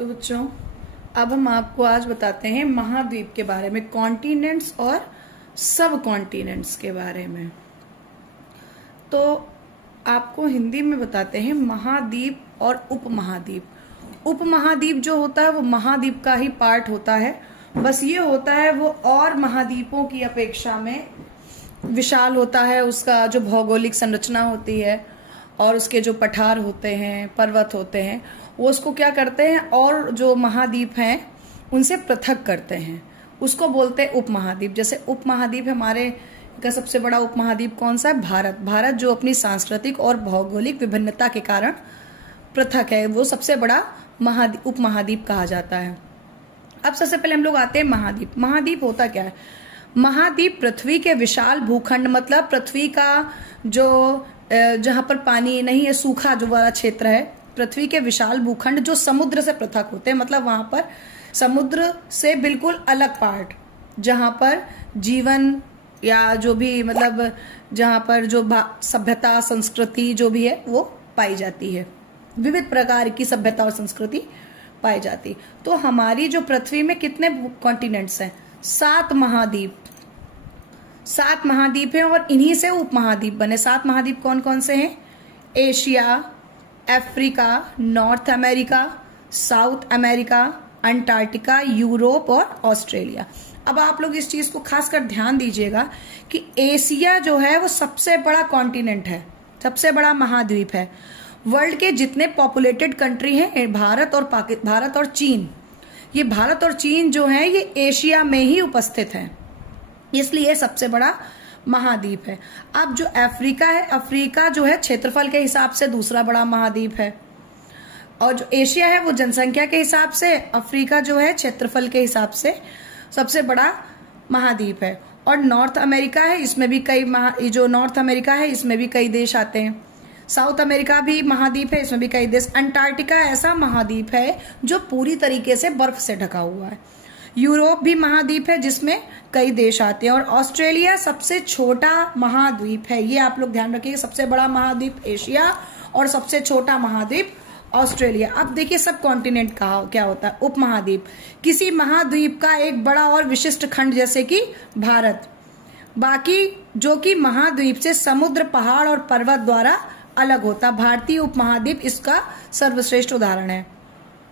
तो बच्चों, अब हम आपको आज बताते हैं महाद्वीप के बारे में, कॉन्टिनेंट्स और सब कॉन्टिनेंट्स के बारे में। तो आपको हिंदी में बताते हैं महाद्वीप और उपमहाद्वीप। उपमहाद्वीप जो होता है वो महाद्वीप का ही पार्ट होता है, बस ये होता है वो और महाद्वीपों की अपेक्षा में विशाल होता है। उसका जो भौगोलिक संरचना होती है और उसके जो पठार होते हैं, पर्वत होते हैं, वो उसको क्या करते हैं और जो महाद्वीप हैं उनसे पृथक करते हैं, उसको बोलते हैं उपमहाद्वीप। जैसे उपमहाद्वीप हमारे का सबसे बड़ा उपमहाद्वीप कौन सा है? भारत। भारत जो अपनी सांस्कृतिक और भौगोलिक विभिन्नता के कारण पृथक है, वो सबसे बड़ा उपमहाद्वीप कहा जाता है। अब सबसे पहले हम लोग आते हैं महाद्वीप। महाद्वीप होता क्या है? महाद्वीप पृथ्वी के विशाल भूखंड, मतलब पृथ्वी का जो जहां पर पानी नहीं है, सूखा जो वाला क्षेत्र है, पृथ्वी के विशाल भूखंड जो समुद्र से पृथक होते हैं, मतलब वहां पर समुद्र से बिल्कुल अलग पार्ट, जहां पर जीवन या जो भी मतलब जहां पर जो सभ्यता संस्कृति जो भी है वो पाई जाती है, विविध प्रकार की सभ्यता और संस्कृति पाई जाती। तो हमारी जो पृथ्वी में कितने कॉन्टिनेंट्स हैं? 7 महाद्वीप। 7 महाद्वीप हैं और इन्हीं से उपमहाद्वीप बने। 7 महाद्वीप कौन कौन से हैं? Asia, Africa, north America, south America, Antarctica, Europe और ऑस्ट्रेलिया। अब आप लोग इस चीज को खासकर ध्यान दीजिएगा कि एशिया जो है वो सबसे बड़ा कॉन्टिनेंट है, सबसे बड़ा महाद्वीप है। वर्ल्ड के जितने पॉपुलेटेड कंट्री हैं, भारत और चीन, ये भारत और चीन जो है ये एशिया में ही उपस्थित है, इसलिए सबसे बड़ा महाद्वीप है। अब जो अफ्रीका है, अफ्रीका जो है क्षेत्रफल के हिसाब से दूसरा बड़ा महाद्वीप है, और जो एशिया है वो जनसंख्या के हिसाब से, अफ्रीका जो है क्षेत्रफल के हिसाब से सबसे बड़ा महाद्वीप है। और नॉर्थ अमेरिका है, इसमें भी जो नॉर्थ अमेरिका है इसमें भी कई देश आते हैं। साउथ अमेरिका भी महाद्वीप है, इसमें भी कई देश। अंटार्कटिका ऐसा महाद्वीप है जो पूरी तरीके से बर्फ से ढका हुआ है। यूरोप भी महाद्वीप है जिसमें कई देश आते हैं। और ऑस्ट्रेलिया सबसे छोटा महाद्वीप है, ये आप लोग ध्यान रखिए। सबसे बड़ा महाद्वीप एशिया और सबसे छोटा महाद्वीप ऑस्ट्रेलिया। अब देखिए सब कॉन्टिनेंट का क्या होता है? उपमहाद्वीप किसी महाद्वीप का एक बड़ा और विशिष्ट खंड, जैसे कि भारत। बाकी जो कि महाद्वीप से समुद्र, पहाड़ और पर्वत द्वारा अलग होता। भारतीय उपमहाद्वीप इसका सर्वश्रेष्ठ उदाहरण है।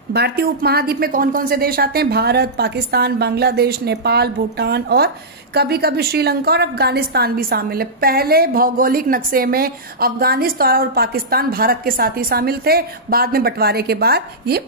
भारतीय उपमहाद्वीप में कौन कौन से देश आते हैं? भारत, पाकिस्तान, बांग्लादेश, नेपाल, भूटान और कभी कभी श्रीलंका और अफगानिस्तान भी शामिल है। पहले भौगोलिक नक्शे में अफगानिस्तान और पाकिस्तान भारत के साथ ही शामिल थे, बाद में बंटवारे के बाद ये